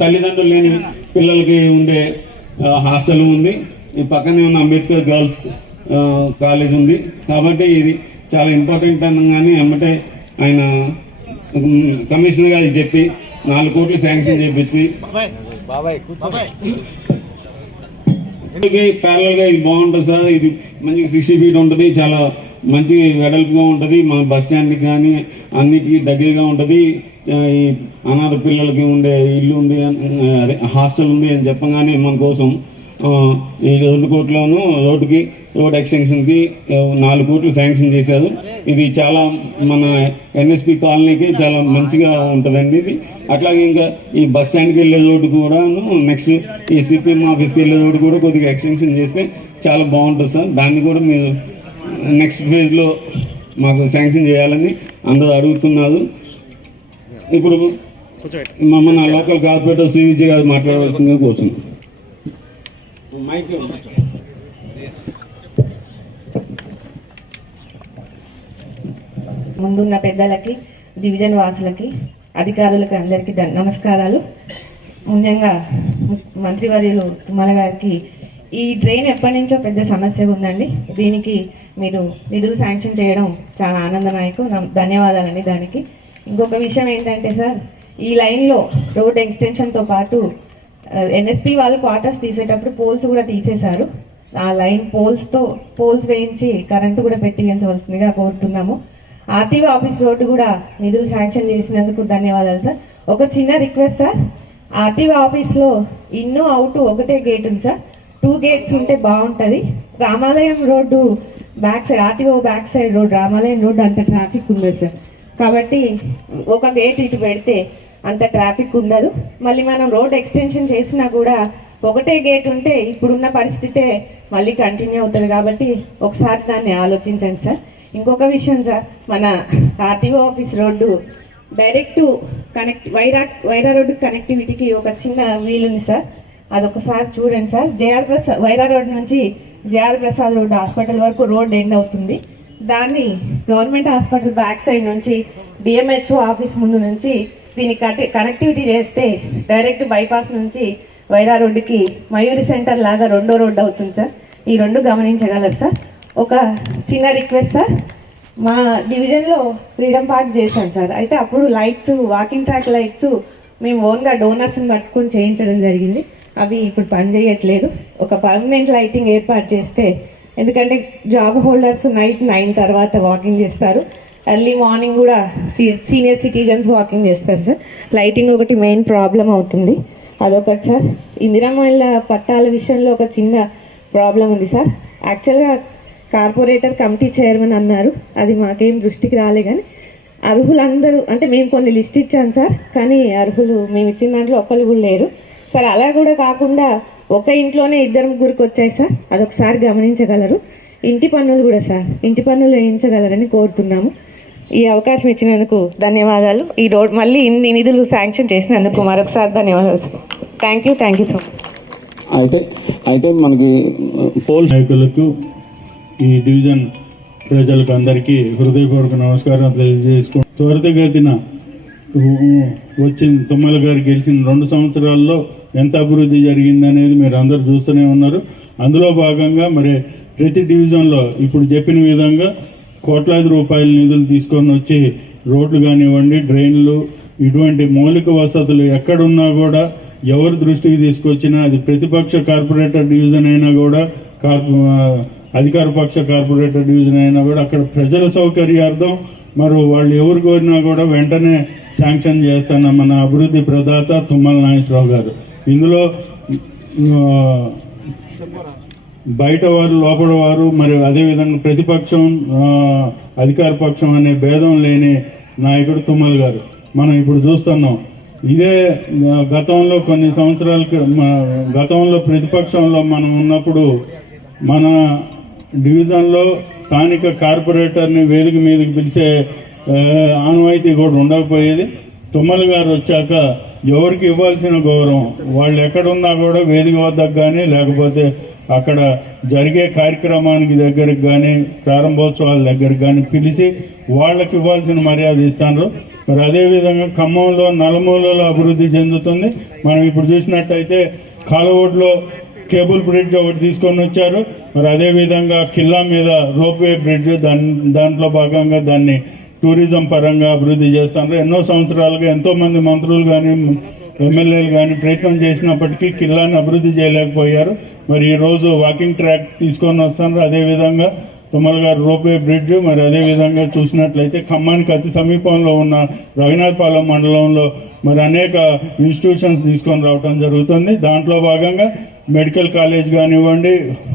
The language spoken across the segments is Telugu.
తల్లిదండ్రులు లేని పిల్లలకి ఉండే హాస్టల్ ఉంది. ఈ పక్కనే ఉన్న అంబేద్కర్ గర్ల్స్ కాలేజ్ ఉంది. కాబట్టి ఇది చాలా ఇంపార్టెంట్ అనగానే ఎమ్మటే ఆయన ఉమ్, కమిషనర్ గారికి చెప్పి నాలుగు కోట్లు శాంక్షన్ చేపించి ప్యారల్గా ఇది బాగుంటుంది సార్. ఇది మంచిగా సిక్స్టీ ఫీట్ ఉంటుంది. చాలా మంచి వెడల్పుగా ఉంటుంది మన బస్ స్టాండ్కి కానీ అన్నిటికీ దగ్గరగా ఉంటుంది. ఈ అనాథ పిల్లలకి ఉండే ఇల్లు ఉంది అదే హాస్టల్ ఉంది అని చెప్పగానే మన కోసం ఈ రెండు కోట్లను రోడ్డుకి రోడ్ ఎక్స్టెన్షన్కి నాలుగు కోట్లు శాంక్షన్ చేశారు. ఇది చాలా మన ఎన్ఎస్పి కాలనీకి చాలా మంచిగా ఉంటుందండి ఇది. అట్లాగే ఇంకా ఈ బస్ స్టాండ్కి వెళ్ళే రోడ్డు కూడాను నెక్స్ట్ ఈ సిపిఎం ఆఫీస్కి వెళ్ళే రోడ్డు కూడా కొద్దిగా ఎక్స్టెన్షన్ చేస్తే చాలా బాగుంటుంది సార్. దాన్ని కూడా మీరు నెక్స్ట్ ఫేజ్లో మాకు శాంక్షన్ చేయాలని అందరూ అడుగుతున్నారు. ఇప్పుడు మమ్మల్ని లోకల్ కార్పొరేటర్ సివిజి గారు మాట్లాడవలసిందిగా కోరుతున్నాను మైక్ ముందున్న పెద్దలకి డివిజన్ వాసులకి అధికారులకి అందరికీ నమస్కారాలు. ముఖ్యంగా మంత్రివర్యులు తుమ్మల గారికి ఈ డ్రైన్ ఎప్పటి నుంచో పెద్ద సమస్య ఉందండి. దీనికి మీరు నిధులు శాంక్షన్ చేయడం చాలా ఆనందనాయకు ధన్యవాదాలండి దానికి. ఇంకొక విషయం ఏంటంటే సార్ ఈ లైన్లో రోడ్ ఎక్స్టెన్షన్తో పాటు ఎన్ఎస్పి వాళ్ళు క్వార్టర్స్ తీసేటప్పుడు పోల్స్ కూడా తీసేశారు. ఆ లైన్ పోల్స్తో పోల్స్ వేయించి కరెంటు కూడా పెట్టించవలసిందిగా కోరుతున్నాము. ఆర్టీఓ ఆఫీస్ రోడ్డు కూడా నిధులు శాంక్షన్ చేసినందుకు ధన్యవాదాలు సార్. ఒక చిన్న రిక్వెస్ట్ సార్ ఆర్టీఓ ఆఫీస్లో ఇన్ను అవుట్ ఒకటే గేట్ ఉంది సార్. టూ గేట్స్ ఉంటే బాగుంటుంది. రామాలయం road back side RTO back side road రామాలయం రోడ్డు అంత ట్రాఫిక్ ఉండదు సార్. కాబట్టి ఒక గేట్ ఇటు పెడితే అంత ట్రాఫిక్ ఉండదు. మళ్ళీ మనం రోడ్ ఎక్స్టెన్షన్ చేసినా కూడా ఒకటే గేట్ ఉంటే ఇప్పుడున్న పరిస్థితే మళ్ళీ కంటిన్యూ అవుతుంది కాబట్టి ఒకసారి దాన్ని ఆలోచించండి సార్. ఇంకొక విషయం సార్ మన RTO office road direct connect Vyra Vyra road కనెక్టివిటీకి ఒక చిన్న వీలుంది సార్. అదొకసారి చూడండి sir. J R Prasad Vyra road నుంచి J R Prasad road hospital వరకు రోడ్ ఎండ్ అవుతుంది. దాన్ని గవర్నమెంట్ హాస్పిటల్ బ్యాక్ సైడ్ నుంచి డిఎంహెచ్ఓ ఆఫీస్ ముందు నుంచి దీన్ని కటి- కనెక్టివిటీ చేస్తే డైరెక్ట్ బైపాస్ నుంచి వైరా రోడ్డుకి మయూరి సెంటర్ లాగా రెండో రోడ్డు అవుతుంది సార్. ఈ రెండు గమనించగలరు సార్. ఒక చిన్న రిక్వెస్ట్ సార్. మా డివిజన్లో ఫ్రీడమ్ పార్క్ చేశాం సార్. అయితే అప్పుడు లైట్స్ వాకింగ్ ట్రాక్ లైట్స్ మేము ఓన్గా డోనర్స్ని పట్టుకొని చేయించడం జరిగింది. అవి ఇప్పుడు పనిచేయట్లేదు ఒక పర్మనెంట్ లైటింగ్ ఏర్పాటు చేస్తే ఎందుకంటే జాబ్ హోల్డర్స్ నైట్ నైన్ తర్వాత వాకింగ్ చేస్తారు. ఎర్లీ మార్నింగ్ కూడా సీనియర్ సిటిజన్స్ వాకింగ్ చేస్తారు సార్ లైటింగ్ ఒకటి మెయిన్ ప్రాబ్లం అవుతుంది. అదొకటి సార్ ఇందిరామహిళ పట్టాల విషయంలో ఒక చిన్న ప్రాబ్లం ఉంది సార్ యాక్చువల్గా కార్పొరేటర్ కమిటీ చైర్మన్ అన్నారు. అది మాకేం దృష్టికి రాలే కానీ అర్హులందరూ అంటే మేము కొన్ని లిస్ట్ ఇచ్చాం సార్ కానీ అర్హులు మేము ఇచ్చిన దాంట్లో ఒకళ్ళు కూడా లేరు. సార్ అలా కూడా కాకుండా ఒక ఇంట్లోనే ఇద్దరు ముగ్గురికి వచ్చాయి సార్. అదొకసారి గమనించగలరు. ఇంటి పన్నులు కూడా సార్ ఇంటి పన్నులు వేయించగలరని కోరుతున్నాము. ఈ అవకాశం ఇచ్చినందుకు ధన్యవాదాలు. ఈ రోడ్ మళ్ళీ ఇన్ని నిధులు శాంక్షన్ చేసినందుకు మరొకసారి ధన్యవాదాలు sir. Thank you thank you so much అయితే అయితే మనకి పోల్ నాయకులకు ఈ డివిజన్ ప్రజలకు అందరికీ హృదయపూర్వక నమస్కారం తెలియజేసుకుంటూ త్వరితగతిన వచ్చిన తుమ్మల గారు గెలిచిన రెండు సంవత్సరాల్లో ఎంత అభివృద్ధి జరిగిందనేది మీరు అందరు చూస్తూనే ఉన్నారు. అందులో భాగంగా మరి ప్రతి డివిజన్లో ఇప్పుడు చెప్పిన విధంగా కోట్లాది రూపాయల నిధులు తీసుకొని వచ్చి రోడ్లు కానివ్వండి డ్రైన్లు ఇటువంటి మౌలిక వసతులు ఎక్కడున్నా కూడా ఎవరి దృష్టికి తీసుకొచ్చినా అది ప్రతిపక్ష కార్పొరేటర్ డివిజన్ అయినా కూడా అధికార పక్ష కార్పొరేటర్ డివిజన్ అయినా కూడా అక్కడ ప్రజల సౌకర్యార్థం మరి వాళ్ళు ఎవరు కోరినా కూడా వెంటనే శాంక్షన్ చేస్తాన మన అభివృద్ధి ప్రదాత తుమ్మల నాగేశ్వరరావు గారు. ఇందులో బయట వారు లోపల వారు మరి అదేవిధంగా ప్రతిపక్షం అధికార పక్షం అనే భేదం లేని నాయకుడు తుమ్మల్ గారు. మనం ఇప్పుడు చూస్తున్నాం. ఇదే గతంలో కొన్ని సంవత్సరాల గతంలో ప్రతిపక్షంలో మనం ఉన్నప్పుడు మన డివిజన్లో స్థానిక కార్పొరేటర్ని వేదిక మీదకి పిలిచే ఆనవాయితీ కూడా ఉండకపోయేది. తుమ్మల్ గారు వచ్చాక ఎవరికి ఇవ్వాల్సిన గౌరవం? వాళ్ళు ఎక్కడున్నా కూడా వేదిక వద్దకు కానీ లేకపోతే అక్కడ జరిగే కార్యక్రమానికి దగ్గరికి కానీ ప్రారంభోత్సవాల దగ్గరికి కానీ పిలిచి వాళ్ళకి ఇవ్వాల్సిన మర్యాద ఇస్తాను మరి అదేవిధంగా ఖమ్మంలో నలుమూలలో అభివృద్ధి చెందుతుంది. మనం ఇప్పుడు చూసినట్టయితే కాలవోడ్లో కేబుల్ బ్రిడ్జ్ ఒకటి తీసుకొని వచ్చారు. మరి అదేవిధంగా కిల్లా మీద రోప్వే బ్రిడ్జ్ దాని దాంట్లో భాగంగా దాన్ని టూరిజం పరంగా అభివృద్ధి చేస్తున్నారు ఎన్నో సంవత్సరాలుగా ఎంతో మంది మంత్రులు కానీ ఎమ్మెల్యేలు కానీ ప్రయత్నం చేసినప్పటికీ కిల్లాని అభివృద్ధి చేయలేకపోయారు. మరి ఈరోజు వాకింగ్ ట్రాక్ తీసుకొని వస్తున్నారు అదేవిధంగా తుమ్మల గారు రోప్వే బ్రిడ్జ్ మరి అదేవిధంగా చూసినట్లయితే ఖమ్మానికి అతి సమీపంలో ఉన్న రఘునాథపాలెం మండలంలో మరి అనేక ఇన్స్టిట్యూషన్స్ తీసుకొని రావడం జరుగుతుంది. దాంట్లో భాగంగా మెడికల్ కాలేజ్ కానివ్వండి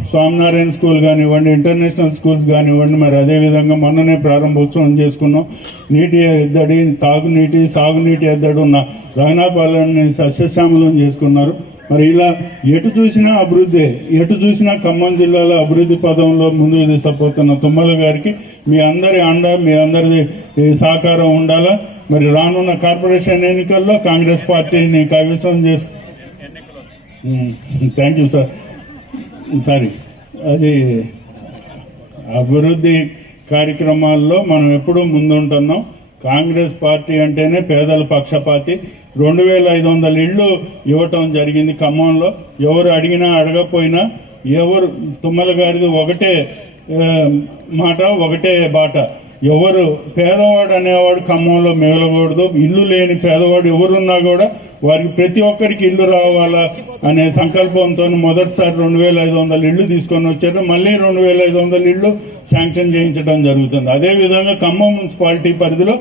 స్వామినారాయణ స్కూల్ కానివ్వండి ఇంటర్నేషనల్ స్కూల్స్ కానివ్వండి మరి అదేవిధంగా మొన్ననే ప్రారంభోత్సవం చేసుకున్నాం. నీటి ఎద్దడి తాగునీటి సాగునీటి ఎద్దడి ఉన్న రఘునాథపాలెంని సస్యశ్యామలం చేసుకున్నారు. మరి ఇలా ఎటు చూసినా అభివృద్ధి ఎటు చూసినా ఖమ్మం జిల్లాలో అభివృద్ధి పదంలో ముందుకు తీసుకుపోతున్న తుమ్మల గారికి మీ అందరి అండ మీ అందరిది సహకారం ఉండాలా? మరి రానున్న కార్పొరేషన్ ఎన్నికల్లో కాంగ్రెస్ పార్టీని కైవసం చేసు థ్యాంక్ యూ సార్ సారీ అది అభివృద్ధి కార్యక్రమాల్లో మనం ఎప్పుడూ ముందుంటున్నాం. కాంగ్రెస్ పార్టీ అంటేనే పేదల పక్షపాతి. రెండు వేల ఐదు వందల ఇళ్ళు ఇవ్వటం జరిగింది ఖమ్మంలో. ఎవరు అడిగినా అడగకపోయినా ఎవరు తుమ్మల గారిది ఒకటే మాట ఒకటే బాట. ఎవరు పేదవాడు అనేవాడు ఖమ్మంలో మిగలకూడదు ఇల్లు లేని పేదవాడు ఎవరున్నా కూడా వారికి ప్రతి ఒక్కరికి ఇల్లు రావాలా అనే సంకల్పంతో మొదటిసారి రెండు వేల ఐదు వందల ఇళ్ళు తీసుకొని వచ్చారు. మళ్ళీ రెండు వేల ఐదు వందల ఇళ్ళు శాంక్షన్ చేయించడం జరుగుతుంది. అదేవిధంగా ఖమ్మం మున్సిపాలిటీ పరిధిలో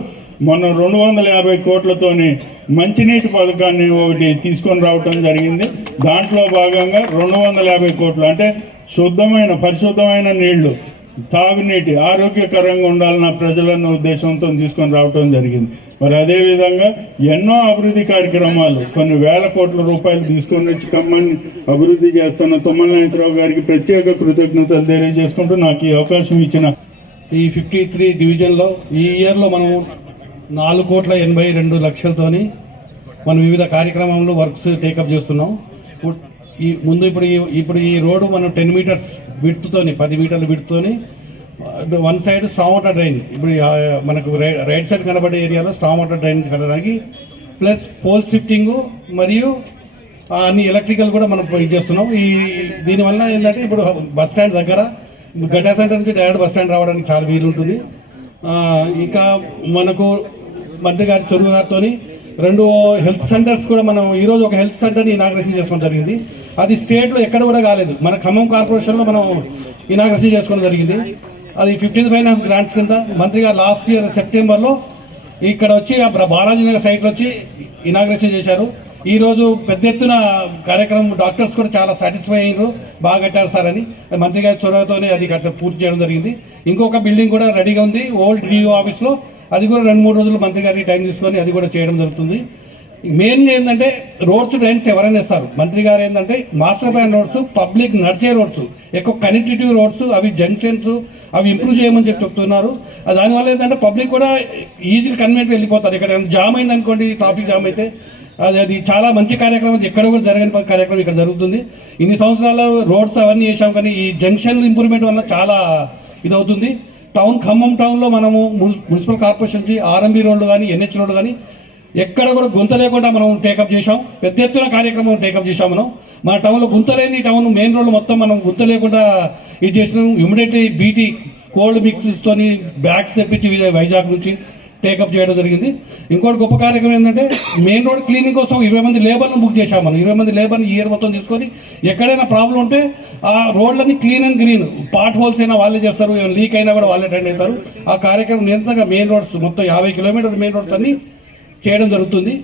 మొన్న రెండు వందల యాభై కోట్లతోని మంచినీటి పథకాన్ని ఒకటి తీసుకొని రావటం జరిగింది. దాంట్లో భాగంగా రెండు వందల యాభై కోట్లు అంటే శుద్ధమైన పరిశుద్ధమైన నీళ్ళు తాగునీటి ఆరోగ్యకరంగా ఉండాలన్న ప్రజలన్న ఉద్దేశంతో తీసుకొని రావటం జరిగింది. మరి అదేవిధంగా ఎన్నో అభివృద్ధి కార్యక్రమాలు కొన్ని వేల కోట్ల రూపాయలు తీసుకొని వచ్చి ఖమ్మాన్ని అభివృద్ధి చేస్తున్న తుమ్మల నాగేశ్వరరావు గారికి ప్రత్యేక కృతజ్ఞతలు తెలియజేసుకుంటూ నాకు ఈ అవకాశం ఇచ్చిన ఈ ఫిఫ్టీ త్రీ డివిజన్లో ఈ ఇయర్లో మనం నాలుగు కోట్ల ఎనభై రెండు లక్షలతోని మనం వివిధ కార్యక్రమంలో వర్క్స్ టేకప్ చేస్తున్నాం. ఈ ముందు ఇప్పుడు ఈ ఇప్పుడు ఈ రోడ్డు మనం టెన్ మీటర్స్ విడుతుతోని పది మీటర్లు విడుతుని one side strong water drain. ఇప్పుడు మనకు రై- రైట్ సైడ్ కనబడే ఏరియాలో స్ట్రాంగ్ వాటర్ డ్రైన్ కట్టడానికి ప్లస్ పోల్ షిఫ్టింగ్ మరియు అన్ని ఎలక్ట్రికల్ కూడా మనం ఇది చేస్తున్నాం. ఈ దీనివల్ల ఏంటంటే ఇప్పుడు బస్ స్టాండ్ దగ్గర గడ్డా సెంటర్ నుంచి డైరెక్ట్ బస్ స్టాండ్ రావడానికి చాలా వీలు ఉంటుంది. ఇంకా మనకు మంత్రి గారి చొరువు గారితో రెండు హెల్త్ సెంటర్స్ కూడా మనం ఈరోజు ఒక హెల్త్ సెంటర్ని ఇనాగ్రేషన్ చేసుకోవడం జరిగింది. అది స్టేట్లో ఎక్కడ కూడా కాలేదు. మన ఖమ్మం కార్పొరేషన్లో మనం ఇనాగ్రసీ చేసుకోవడం జరిగింది. అది ఫిఫ్టీన్త్ ఫైనాన్స్ గ్రాంట్స్ కింద. మంత్రి గారు లాస్ట్ ఇయర్ సెప్టెంబర్లో ఇక్కడ వచ్చి బాలాజీ నగర్ సైట్లో వచ్చి ఇనాగ్రేషన్ చేశారు. ఈరోజు పెద్ద ఎత్తున కార్యక్రమం డాక్టర్స్ కూడా చాలా సాటిస్ఫై అయ్యారు. బాగా కట్టారు సార్ అని. మంత్రి గారి చొరవతోనే అది కట్ట పూర్తి చేయడం జరిగింది. ఇంకొక బిల్డింగ్ కూడా రెడీగా ఉంది. ఓల్డ్ డిఓ ఆఫీస్లో అది కూడా రెండు మూడు రోజులు మంత్రి గారికి టైం తీసుకొని అది కూడా చేయడం జరుగుతుంది. మెయిన్గా ఏంటంటే రోడ్స్ డ్రైన్స్ ఎవరైనా ఇస్తారు. మంత్రి గారు ఏంటంటే మాస్టర్ ప్లాన్ రోడ్స్ పబ్లిక్ నడిచే రోడ్స్ ఎక్కువ కనెక్టివిటీ రోడ్స్ అవి జంక్షన్స్ అవి ఇంప్రూవ్ చేయమని చెప్పి చెప్తున్నారు. దానివల్ల ఏంటంటే పబ్లిక్ కూడా ఈజీగా కన్వీనియంట్ వెళ్ళిపోతారు. ఇక్కడ జామ్ అయింది అనుకోండి ట్రాఫిక్ జామ్ అయితే అది అది చాలా మంచి కార్యక్రమం ఎక్కడ కూడా జరగని కార్యక్రమం ఇక్కడ జరుగుతుంది. ఇన్ని సంవత్సరాల్లో రోడ్స్ అవన్నీ వేసాం కానీ ఈ జంక్షన్ ఇంప్రూవ్మెంట్ వల్ల చాలా ఇది అవుతుంది టౌన్ ఖమ్మం టౌన్లో మనము మున్సిపల్ కార్పొరేషన్ నుంచి ఆర్ఎంబీ రోడ్లు కానీ ఎన్హెచ్ రోడ్లు కానీ ఎక్కడ కూడా గుంత లేకుండా మనం టేకప్ చేసాం పెద్ద ఎత్తున కార్యక్రమం టేకప్ చేశాం మనం. మన టౌన్లో గుంత లేని టౌన్ మెయిన్ రోడ్లు మొత్తం మనం గుంత లేకుండా ఇది చేసినాం. ఇమ్మీడియట్లీ బీటీ కోల్డ్ మిక్స్తోని బ్యాగ్స్ తెప్పించి వైజాగ్ నుంచి టేకప్ చేయడం జరిగింది. ఇంకోటి గొప్ప కార్యక్రమం ఏంటంటే మెయిన్ రోడ్ క్లీనింగ్ కోసం ఇరవై మంది లేబర్ను బుక్ చేశాం మనం. ఇరవై మంది లేబర్ని ఇయర్ మొత్తం తీసుకొని ఎక్కడైనా ప్రాబ్లం ఉంటే ఆ రోడ్లన్నీ clean and green. Potholes అయినా వాళ్ళే చేస్తారు. లీక్ అయినా కూడా వాళ్ళే అటెండ్ అవుతారు. ఆ కార్యక్రమం నిరంతరంగా మెయిన్ రోడ్స్ మొత్తం యాభై కిలోమీటర్ మెయిన్ రోడ్స్ అన్ని చేయడం జరుగుతుంది.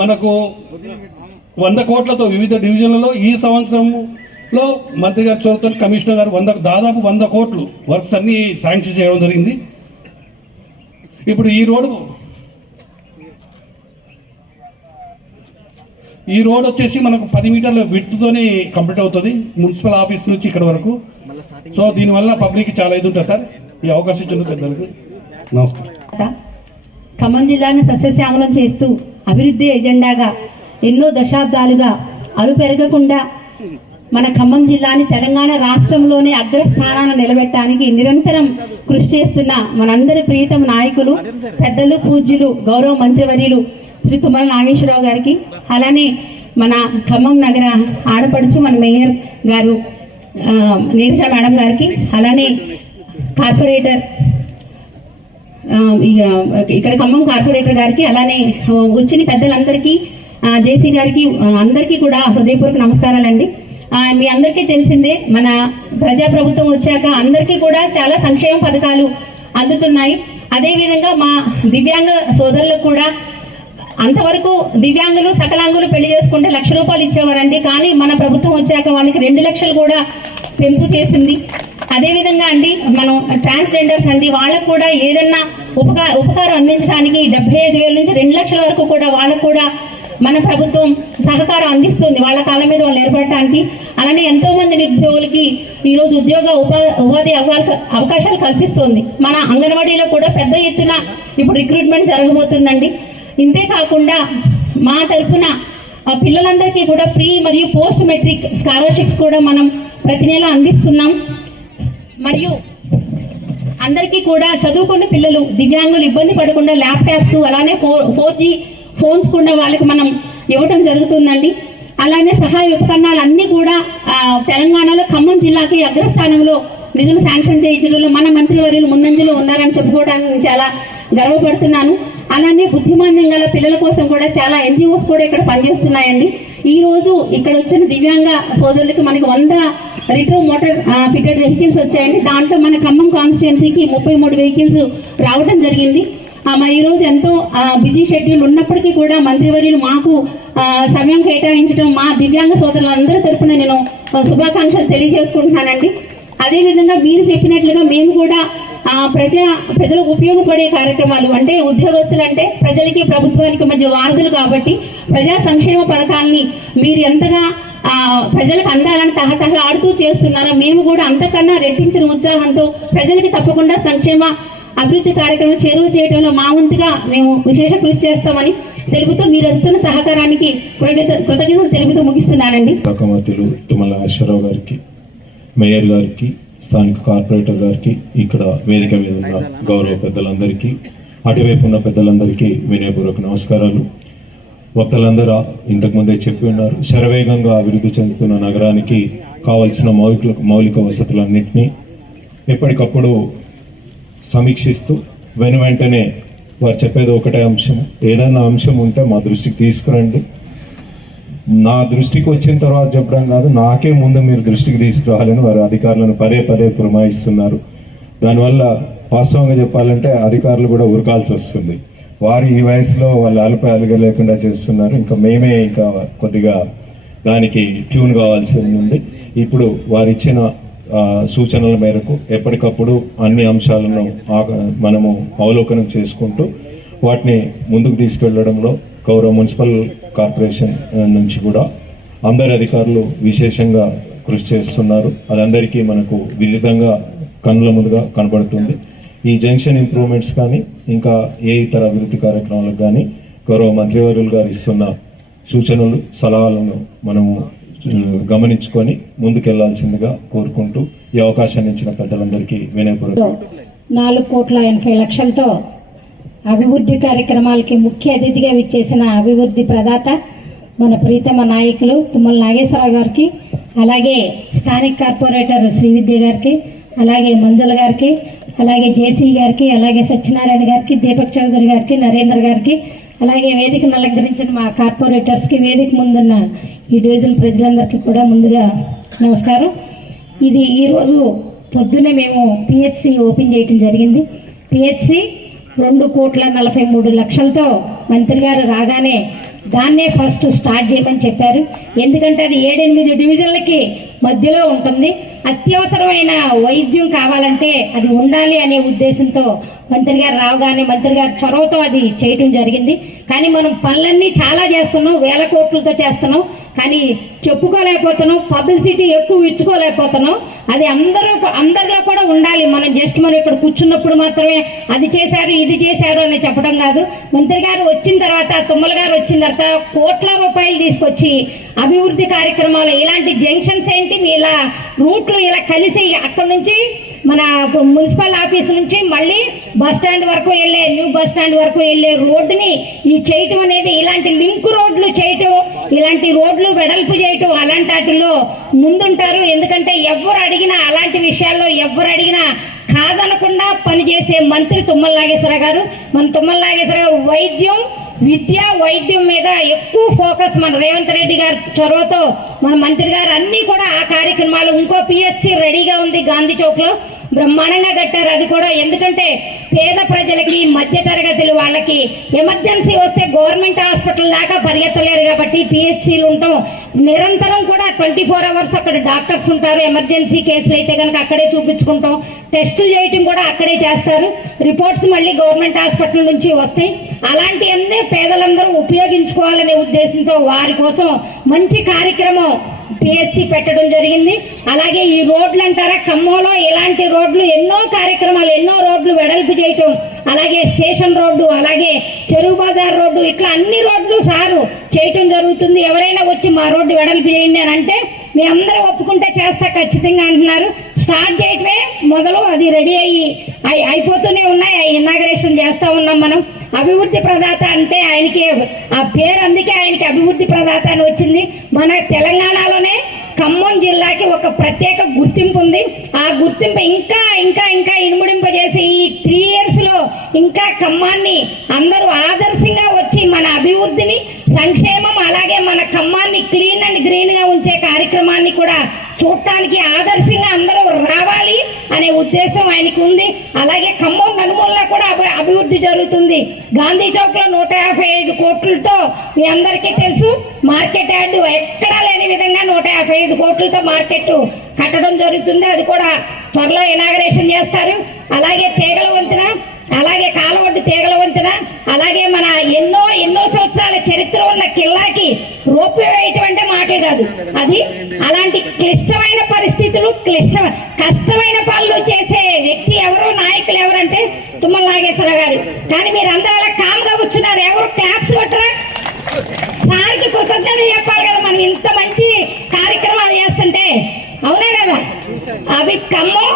మనకు వంద కోట్లతో వివిధ డివిజన్లలో ఈ సంవత్సరంలో మంత్రి గారి చొరవతో కమిషనర్ గారు వంద దాదాపు వంద కోట్లు వర్క్స్ అన్నీ శాంక్షన్ చేయడం జరిగింది. ఇప్పుడు ఈ రోడ్డు ఈ రోడ్ వచ్చేసి మనకు పది మీటర్ల విడ్త్తోనే కంప్లీట్ అవుతుంది మున్సిపల్ ఆఫీస్ నుంచి ఇక్కడ వరకు. సో దీనివల్ల పబ్లిక్ చాలా ఇది ఉంటుంది సార్. ఈ అవకాశం ఇచ్చిన పెద్దలకు నమస్కారం. ఖమ్మం జిల్లాను సస్యశ్యామలం చేస్తూ అభివృద్ధి ఎజెండాగా ఎన్నో దశాబ్దాలుగా అలు పెరగకుండా మన ఖమ్మం జిల్లాని తెలంగాణ రాష్ట్రంలోనే అగ్రస్థానాన్ని నిలబెట్టడానికి నిరంతరం కృషి చేస్తున్న మనందరి ప్రీతం నాయకులు పెద్దలు పూజ్యులు గౌరవ మంత్రివర్యులు శ్రీ తుమ్మల నాగేశ్వరరావు గారికి అలానే మన ఖమ్మం నగర ఆడపడుచు మన మేయర్ గారు నీరజ మేడం గారికి అలానే కార్పొరేటర్ ఇక ఇక్కడ ఖమ్మం కార్పొరేటర్ గారికి అలానే వచ్చిన పెద్దలందరికీ జేసీ గారికి అందరికీ కూడా హృదయపూర్వక నమస్కారాలండి. మీ అందరికీ తెలిసిందే మన ప్రజాప్రభుత్వం వచ్చాక అందరికీ కూడా చాలా సంక్షేమ పథకాలు అందుతున్నాయి. అదేవిధంగా మా దివ్యాంగ సోదరులకు కూడా అంతవరకు దివ్యాంగులు సకలాంగులు పెళ్ళి చేసుకుంటే లక్ష రూపాయలు ఇచ్చేవారండి. కానీ మన ప్రభుత్వం వచ్చాక వాళ్ళకి రెండు లక్షలు కూడా పెంపు చేసింది. అదేవిధంగా అండి మనం ట్రాన్స్జెండర్స్ అండి వాళ్ళకు కూడా ఏదన్నా ఉపకార ఉపకారం అందించడానికి డెబ్బై ఐదు వేల నుంచి రెండు లక్షల వరకు కూడా వాళ్ళకు కూడా మన ప్రభుత్వం సహకారం అందిస్తుంది వాళ్ళ కాలం మీద వాళ్ళు నిలబడటానికి. అలానే ఎంతో మంది నిరుద్యోగులకి ఈరోజు ఉద్యోగ ఉపా ఉపాధి అవకాశాలు కల్పిస్తుంది. మన అంగన్వాడీలో కూడా పెద్ద ఎత్తున ఇప్పుడు రిక్రూట్మెంట్ జరగబోతుందండి. ఇంతే కాకుండా మా తరఫున పిల్లలందరికీ కూడా ప్రీ మరియు పోస్ట్ మెట్రిక్ స్కాలర్షిప్స్ కూడా మనం ప్రతి నెల అందిస్తున్నాం. మరియు అందరికీ కూడా చదువుకున్న పిల్లలు దివ్యాంగులు ఇబ్బంది పడకుండా ల్యాప్టాప్స్ అలానే ఫోర్ ఫోర్ జీ ఫోన్స్ కూడా వాళ్ళకి మనం ఇవ్వటం జరుగుతుందండి. అలానే సహాయ ఉపకరణాలు అన్నీ కూడా తెలంగాణలో ఖమ్మం జిల్లాకి అగ్రస్థానంలో నిధులు శాంక్షన్ చేయించడంలో మన మంత్రివర్యులు ముందంజలో ఉన్నారని చెప్పుకోవడానికి చాలా గర్వపడుతున్నాను. అలానే బుద్ధిమాంద్యం గల పిల్లల కోసం కూడా చాలా ఎన్జిఓస్ కూడా ఇక్కడ పనిచేస్తున్నాయండి. ఈ రోజు ఇక్కడ వచ్చిన దివ్యాంగ సోదరులకి మనకి వంద రిట్రో మోటార్ ఫిటెడ్ వెహికల్స్ వచ్చాయండి. దాంట్లో మన ఖమ్మం కాన్స్టిట్యున్సీకి ముప్పై మూడు వెహికల్స్ రావడం జరిగింది. మరి ఈరోజు ఎంతో బిజీ షెడ్యూల్ ఉన్నప్పటికీ కూడా మంత్రివర్యులు మాకు సమయం కేటాయించడం మా దివ్యాంగ సోదరులందరి తరపున నేను శుభాకాంక్షలు తెలియజేసుకుంటున్నానండి. అదేవిధంగా మీరు చెప్పినట్లుగా మేము కూడా ప్రజా ప్రజలకు ఉపయోగపడే కార్యక్రమాలు అంటే ఉద్యోగస్తులు అంటే ప్రజలకి ప్రభుత్వానికి మధ్య వారధులు కాబట్టి ప్రజా సంక్షేమ పథకాలని మీరు ఎంతగా ఆ, ప్రజలకు అందాలని తహతహలాడుతూ చేస్తున్నారో మేము కూడా అంతకన్నా రెట్టించిన ఉత్సాహంతో ప్రజలకి తప్పకుండా సంక్షేమ అభివృద్ధి కార్యక్రమం చేరువ చేయడంలో మా వంతుగా మేము విశేష కృషి చేస్తామని తెలుపుతూ మీరు వస్తున్న సహకారానికి కృతజ్ఞతలు తెలుపుతూ ముగిస్తున్నానండి. తుమ్మల గారికి మేయర్ గారికి స్థానిక కార్పొరేటర్ గారికి ఇక్కడ వేదిక మీద ఉన్న గౌరవ పెద్దలందరికీ అటువైపు ఉన్న పెద్దలందరికీ వినయపూర్వక నమస్కారాలు. వక్తలందరూ ఇంతకుముందే చెప్పి ఉన్నారు శరవేగంగా అభివృద్ధి చెందుతున్న నగరానికి కావలసిన మౌలిక మౌలిక వసతులన్నింటినీ ఎప్పటికప్పుడు సమీక్షిస్తూ వెను వెంటనే వారు చెప్పేది ఒకటే అంశం ఏదైనా అంశం ఉంటే మా దృష్టికి తీసుకురండి. నా దృష్టికి వచ్చిన తర్వాత చెప్పడం కాదు నాకే ముందు మీరు దృష్టికి తీసుకురావాలని వారు అధికారులను పదే పదే పురమాయిస్తున్నారు. దానివల్ల వాస్తవంగా చెప్పాలంటే అధికారులు కూడా ఉరకాల్సి వస్తుంది. వారు ఈ వయసులో వాళ్ళు అలుపై అలుగ లేకుండా చేస్తున్నారు. ఇంకా మేమే ఇంకా కొద్దిగా దానికి ట్యూన్ కావాల్సి ఉంది. ఇప్పుడు వారు ఇచ్చిన సూచనల మేరకు ఎప్పటికప్పుడు అన్ని అంశాలను మనము అవలోకనం చేసుకుంటూ వాటిని ముందుకు తీసుకెళ్ళడంలో గౌరవ మున్సిపల్ కార్పొరేషన్ నుంచి కూడా అందరి అధికారులు విశేషంగా కృషి చేస్తున్నారు. అది అందరికీ మనకు విదితంగా కనుల ముందుగా కనబడుతుంది. ఈ జంక్షన్ ఇంప్రూవ్మెంట్స్ కానీ ఇంకా ఏ ఇతర అభివృద్ధి కార్యక్రమాలకు కానీ గౌరవ మంత్రివర్యులు గారు ఇస్తున్న సూచనలు సలహాలను మనము గమనించుకొని ముందుకెళ్ళాల్సిందిగా కోరుకుంటూ ఈ అవకాశాన్ని ఇచ్చిన పెద్దలందరికీ వినయపూర్వక నాలుగు కోట్ల ఎనభై లక్షలతో అభివృద్ధి కార్యక్రమాలకి ముఖ్య అతిథిగా విచ్చేసిన అభివృద్ధి ప్రదాత మన ప్రీతమ నాయకులు తుమ్మల నాగేశ్వరరావు గారికి అలాగే స్థానిక కార్పొరేటర్ శ్రీవిద్య గారికి అలాగే మంజుల గారికి అలాగే జేసీ గారికి అలాగే సత్యనారాయణ గారికి దీపక్ చౌదరి గారికి నరేంద్ర గారికి అలాగే వేదికను అలంకరించిన మా కార్పొరేటర్స్కి వేదిక ముందున్న ఈ డివిజన్ ప్రజలందరికీ కూడా ముందుగా నమస్కారం. ఇది ఈరోజు పొద్దున్నే మేము పిహెచ్సి ఓపెన్ చేయటం జరిగింది. పిహెచ్సి రెండు కోట్ల నలభై మూడు లక్షలతో మంత్రి గారు రాగానే దాన్నే ఫస్ట్ స్టార్ట్ చేయమని చెప్పారు. ఎందుకంటే అది ఏడెనిమిది డివిజన్లకి మధ్యలో ఉంటుంది. అత్యవసరమైన వైద్యం కావాలంటే అది ఉండాలి అనే ఉద్దేశంతో మంత్రి గారు రావగానే మంత్రి గారి చొరవతో అది చేయటం జరిగింది. కానీ మనం పనులన్నీ చాలా చేస్తున్నాం. వేల కోట్లతో చేస్తున్నాం. కానీ చెప్పుకోలేకపోతున్నాం పబ్లిసిటీ ఎక్కువ ఇచ్చుకోలేకపోతున్నాం. అది అందరూ అందరిలో కూడా ఉండాలి. మనం జస్ట్ మనం ఇక్కడ కూర్చున్నప్పుడు మాత్రమే అది చేశారు ఇది చేశారు అని చెప్పడం కాదు. మంత్రి గారు వచ్చిన తర్వాత తుమ్మల గారు వచ్చిన తర్వాత కోట్ల రూపాయలు తీసుకొచ్చి అభివృద్ధి కార్యక్రమాలు ఇలాంటి జంక్షన్స్ ఏంటి? ఇలా రూట్లు ఇలా కలిసి అక్కడ నుంచి మన మున్సిపల్ ఆఫీస్ నుంచి మళ్ళీ బస్ స్టాండ్ వరకు వెళ్ళే న్యూ బస్ స్టాండ్ వరకు వెళ్ళే రోడ్డుని ఈ చేయటం అనేది ఇలాంటి లింక్ రోడ్లు చేయటం ఇలాంటి రోడ్లు వెడల్పు చేయటం అలాంటి వాటిలో ముందుంటారు. ఎందుకంటే ఎవరు అడిగినా అలాంటి విషయాల్లో ఎవరు అడిగినా కాదనకుండా పనిచేసే మంత్రి తుమ్మల నాగేశ్వర గారు. మన తుమ్మల నాగేశ్వర గారు వైద్యం విద్య వైద్యం మీద ఎక్కువ ఫోకస్ మన రేవంత్ రెడ్డి గారి చొరవతో మన మంత్రి గారు అన్నీ కూడా ఆ కార్యక్రమాలు. ఇంకో పిఎస్సి రెడీగా ఉంది గాంధీ చౌక్లో. బ్రహ్మాండంగా కట్టారు. అది కూడా ఎందుకంటే పేద ప్రజలకి మధ్య తరగతులు వాళ్ళకి ఎమర్జెన్సీ వస్తే గవర్నమెంట్ హాస్పిటల్ దాకా పరిగెత్తలేరు కాబట్టి పిహెచ్సిలు ఉంటాం. నిరంతరం కూడా ట్వంటీ ఫోర్ అవర్స్ అక్కడ డాక్టర్స్ ఉంటారు. ఎమర్జెన్సీ కేసులు అయితే కనుక అక్కడే చూపించుకుంటాం. టెస్టులు చేయటం కూడా అక్కడే చేస్తారు. రిపోర్ట్స్ మళ్ళీ గవర్నమెంట్ హాస్పిటల్ నుంచి వస్తాయి. అలాంటివన్నీ పేదలందరూ ఉపయోగించుకోవాలనే ఉద్దేశంతో వారి కోసం మంచి కార్యక్రమం పిఎస్సి పెట్టడం జరిగింది. అలాగే ఈ రోడ్లు అంటారా ఖమ్మంలో ఇలాంటి రోడ్లు ఎన్నో కార్యక్రమాలు ఎన్నో రోడ్లు వెడల్పు చేయటం అలాగే స్టేషన్ రోడ్డు అలాగే చెరువు బజార్ రోడ్డు ఇట్లా అన్ని రోడ్లు సారు చేయటం జరుగుతుంది. ఎవరైనా వచ్చి మా రోడ్డు వెడల్పు చేయండి అని అంటే మీ అందరూ ఒప్పుకుంటే చేస్తా ఖచ్చితంగా అంటున్నారు. స్టార్ట్ చేయటమే మొదలు. అది రెడీ అయ్యి అవి అయిపోతూనే ఉన్నాయి. అవి ఇనాగరేషన్ చేస్తూ ఉన్నాం మనం. అభివృద్ధి ప్రదాత అంటే ఆయనకి ఆ పేరు అందుకే ఆయనకి అభివృద్ధి ప్రదాత అని వచ్చింది. మన తెలంగాణలోనే ఖమ్మం జిల్లాకి ఒక ప్రత్యేక గుర్తింపు ఉంది. ఆ గుర్తింపు ఇంకా ఇంకా ఇంకా ఇనుముడింపజేసి ఈ త్రీ ఇయర్స్లో ఇంకా ఖమ్మాన్ని అందరూ ఆదర్శంగా వచ్చి మన అభివృద్ధిని సంక్షేమం అలాగే మన ఖమ్మాన్ని క్లీన్ అండ్ గ్రీన్గా ఉంచే కార్యక్రమాన్ని కూడా చూడటానికి ఆదర్శంగా ఉద్దేశం ఆయనకు ఉంది. అలాగే ఖమ్మం నలుమూలలో కూడా అభి- అభివృద్ధి జరుగుతుంది. గాంధీ చౌక్లో నూట యాభై ఐదు కోట్లతో మీ అందరికీ తెలుసు మార్కెట్ యార్డ్ ఎక్కడా లేని విధంగా నూట యాభై ఐదు కోట్లతో మార్కెట్ కట్టడం జరుగుతుంది. అది కూడా త్వరలో ఇనాగరేషన్ చేస్తారు. అలాగే తీగల వంతెన అలాగే కాలవడ్డు తీగల వంతెన అలాగే మన ఎన్నో ఎన్నో సంవత్సరాల చరిత్ర ఉన్న కిల్లాకి రోపు వేయటం మాటలు కాదు. అది అలాంటి క్లిష్టమైన పరిస్థితులు క్లిష్ట కష్టమైన పనులు చేసే వ్యక్తి ఎవరు నాయకులు ఎవరంటే తుమ్మల నాగేశ్వర గారు. కానీ మీరు అందరూ అలా కామ్గా కూర్చున్నారు. ఎవరు క్లాప్స్ కొట్టరా? సార్కి కృతజ్ఞత చెప్పాలి కదా మనం ఇంత మంచి కార్యక్రమాలు చేస్తుంటే. అవునా కదా అవి ఖమ్మం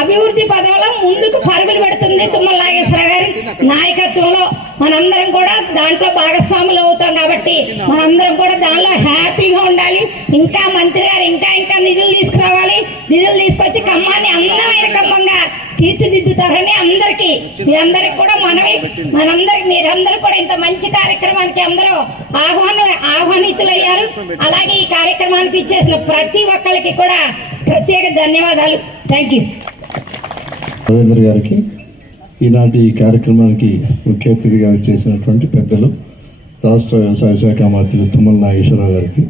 అభివృద్ధి పదంలో ముందుకు పరుగులు పెడుతుంది తుమ్మల నాగేశ్వర గారి. నాయకత్వంలో మనందరం కూడా దాంట్లో భాగస్వాములు అవుతాం కాబట్టి మనందరం కూడా దానిలో హ్యాపీగా ఉండాలి. ఇంకా మంత్రి గారు ఇంకా ఇంకా నిధులు తీసుకురావాలి. నిధులు తీసుకొచ్చి ఖమ్మాన్ని అందమైన ఖమ్మంగా తీర్చిదిద్దుతారని అందరికీ. మీ అందరికి కూడా మనవి. మనందరికి మీరందరూ కూడా ఇంత మంచి కార్యక్రమానికి అందరూ ఆహ్వాన ఆహ్వానితులయ్యారు. అలాగే ఈ కార్యక్రమానికి ఇచ్చేసిన ప్రతి ఒక్కరికి కూడా ప్రత్యేక ధన్యవాదాలు. థ్యాంక్ యూ రవీంద్ర గారికి ఈనాటి ఈ కార్యక్రమానికి ముఖ్య అతిథిగా చేసినటువంటి పెద్దలు రాష్ట్ర వ్యవసాయ శాఖ మంత్రులు తుమ్మల నాగేశ్వరరావు గారికి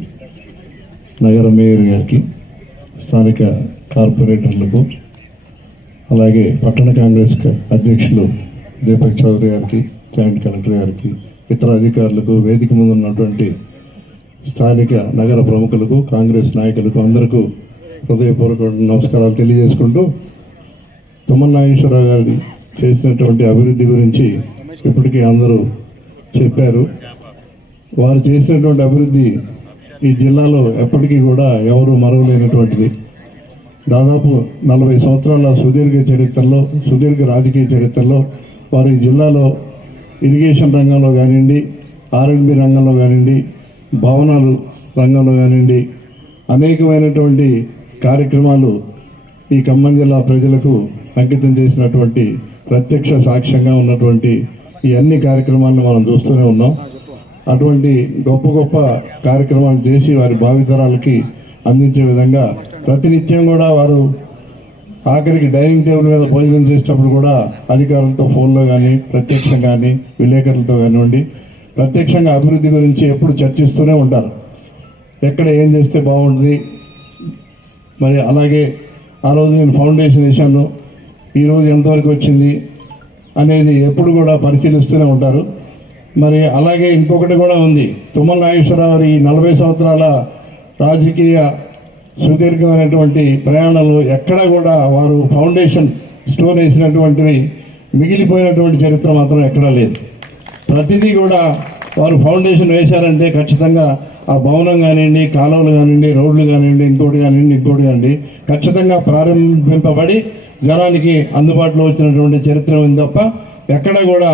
నగర మేయర్ గారికి స్థానిక కార్పొరేటర్లకు అలాగే పట్టణ కాంగ్రెస్ అధ్యక్షులు దీపక్ చౌదరి గారికి జాయింట్ కలెక్టర్ గారికి ఇతర అధికారులకు వేదిక ముందు ఉన్నటువంటి స్థానిక నగర ప్రముఖులకు కాంగ్రెస్ నాయకులకు అందరికీ హృదయపూర్వక నమస్కారాలు తెలియజేసుకుంటూ తుమ్మనాగేశ్వరరావు గారి చేసినటువంటి అభివృద్ధి గురించి ఇప్పటికీ అందరూ చెప్పారు. వారు చేసినటువంటి అభివృద్ధి ఈ జిల్లాలో ఎప్పటికీ కూడా ఎవరు మరవలేనటువంటిది. దాదాపు నలభై సంవత్సరాల సుదీర్ఘ చరిత్రలో సుదీర్ఘ రాజకీయ చరిత్రలో వారి జిల్లాలో ఇరిగేషన్ రంగంలో కానివ్వండి ఆర్ఎండ్బి రంగంలో కానివ్వండి భవనాలు రంగంలో కానివ్వండి అనేకమైనటువంటి కార్యక్రమాలు ఈ ఖమ్మం జిల్లా ప్రజలకు అంకితం చేసినటువంటి ప్రత్యక్ష సాక్ష్యంగా ఉన్నటువంటి ఈ అన్ని కార్యక్రమాలను మనం చూస్తూనే ఉన్నాం. అటువంటి గొప్ప గొప్ప కార్యక్రమాలు చేసి వారి భావితరాలకి అందించే విధంగా ప్రతినిత్యం కూడా వారు ఆఖరికి డైనింగ్ టేబుల్ మీద భోజనం చేసేటప్పుడు కూడా అధికారులతో ఫోన్లో కానీ ప్రత్యక్షం కానీ విలేకరులతో కానివ్వండి ప్రత్యక్షంగా అభివృద్ధి గురించి ఎప్పుడు చర్చిస్తూనే ఉంటారు. ఎక్కడ ఏం చేస్తే బాగుంటుంది మరి అలాగే ఆ రోజు నేను ఫౌండేషన్ వేశాను ఈరోజు ఎంతవరకు వచ్చింది అనేది ఎప్పుడు కూడా పరిశీలిస్తూనే ఉంటారు. మరి అలాగే ఇంకొకటి కూడా ఉంది తుమ్మల నాగేశ్వరరావు ఈ నలభై సంవత్సరాల రాజకీయ సుదీర్ఘమైనటువంటి ప్రయాణంలో ఎక్కడా కూడా వారు ఫౌండేషన్ స్టోన్ వేసినటువంటివి మిగిలిపోయినటువంటి చరిత్ర మాత్రం ఎక్కడా లేదు. ప్రతిదీ కూడా వారు ఫౌండేషన్ వేశారంటే ఖచ్చితంగా ఆ భవనం కానివ్వండి కాలువలు కానివ్వండి రోడ్లు కానివ్వండి ఇంకోటి కానివ్వండి ఇంకోటి కానివ్వండి ఖచ్చితంగా ప్రారంభింపబడి జనానికి అందుబాటులో వచ్చినటువంటి చరిత్ర ఉంది తప్ప ఎక్కడ కూడా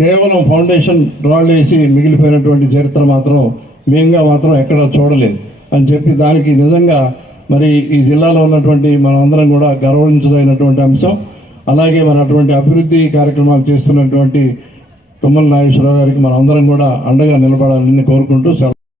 కేవలం ఫౌండేషన్ రాళ్ళు వేసి మిగిలిపోయినటువంటి చరిత్ర మాత్రం మేంగా మాత్రం ఎక్కడ చూడలేదు. అని చెప్పి దానికి నిజంగా మరి ఈ జిల్లాలో ఉన్నటువంటి మనందరం కూడా గర్వించదగినటువంటి అంశం. అలాగే మన అటువంటి అభివృద్ధి కార్యక్రమాలు చేస్తున్నటువంటి తుమ్మల నాగేశ్వరరావు గారికి మనందరం అందరం కూడా అండగా నిలబడాలని కోరుకుంటూ